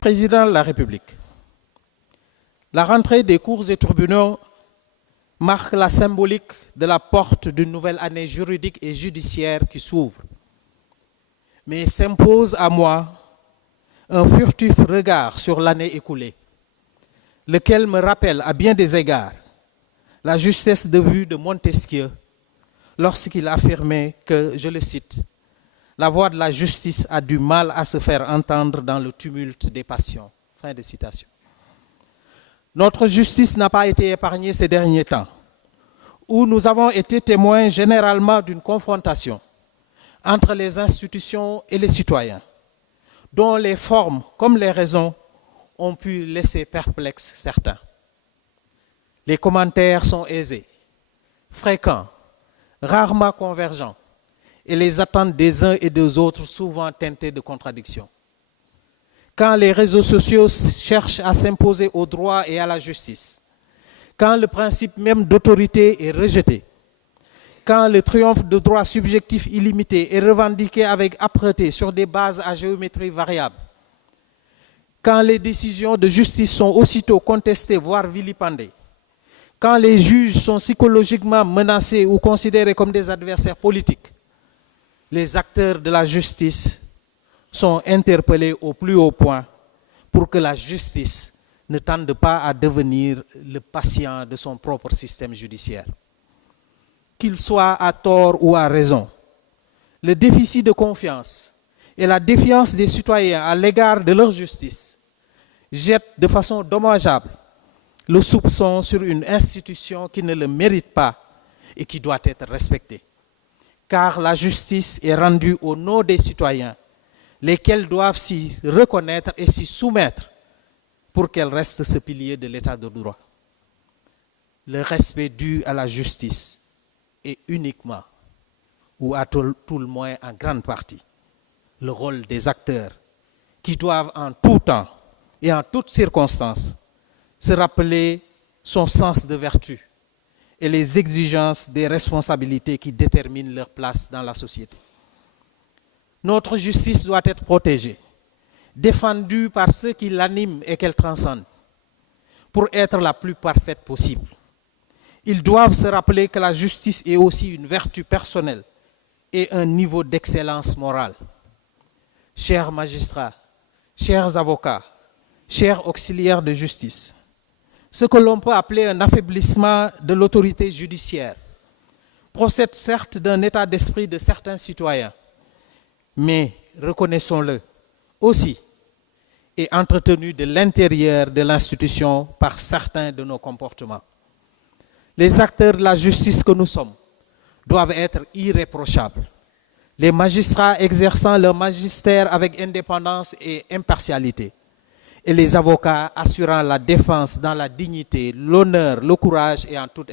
Président de la République, la rentrée des cours et tribunaux marque la symbolique de la porte d'une nouvelle année juridique et judiciaire qui s'ouvre. Mais s'impose à moi un furtif regard sur l'année écoulée, lequel me rappelle à bien des égards la justesse de vue de Montesquieu lorsqu'il affirmait que, je le cite, « La voix de la justice a du mal à se faire entendre dans le tumulte des passions ». Fin de citation. Notre justice n'a pas été épargnée ces derniers temps, où nous avons été témoins généralement d'une confrontation entre les institutions et les citoyens, dont les formes comme les raisons ont pu laisser perplexes certains. Les commentaires sont aisés, fréquents, rarement convergents, et les attentes des uns et des autres souvent teintées de contradictions. Quand les réseaux sociaux cherchent à s'imposer au droit et à la justice, quand le principe même d'autorité est rejeté, quand le triomphe de droits subjectifs illimités est revendiqué avec âpreté sur des bases à géométrie variable, quand les décisions de justice sont aussitôt contestées, voire vilipendées, quand les juges sont psychologiquement menacés ou considérés comme des adversaires politiques, les acteurs de la justice sont interpellés au plus haut point pour que la justice ne tende pas à devenir le patient de son propre système judiciaire. Qu'il soit à tort ou à raison, le déficit de confiance et la défiance des citoyens à l'égard de leur justice jettent de façon dommageable le soupçon sur une institution qui ne le mérite pas et qui doit être respectée. Car la justice est rendue au nom des citoyens, lesquels doivent s'y reconnaître et s'y soumettre pour qu'elle reste ce pilier de l'état de droit. Le respect dû à la justice est uniquement, ou à tout le moins en grande partie, le rôle des acteurs qui doivent en tout temps et en toutes circonstances se rappeler son sens de vertu et les exigences des responsabilités qui déterminent leur place dans la société. Notre justice doit être protégée, défendue par ceux qui l'animent et qu'elle transcende, pour être la plus parfaite possible. Ils doivent se rappeler que la justice est aussi une vertu personnelle et un niveau d'excellence morale. Chers magistrats, chers avocats, chers auxiliaires de justice, ce que l'on peut appeler un affaiblissement de l'autorité judiciaire procède certes d'un état d'esprit de certains citoyens, mais, reconnaissons-le, aussi est entretenu de l'intérieur de l'institution par certains de nos comportements. Les acteurs de la justice que nous sommes doivent être irréprochables. Les magistrats exerçant leur magistère avec indépendance et impartialité, et les avocats assurant la défense dans la dignité, l'honneur, le courage et en toute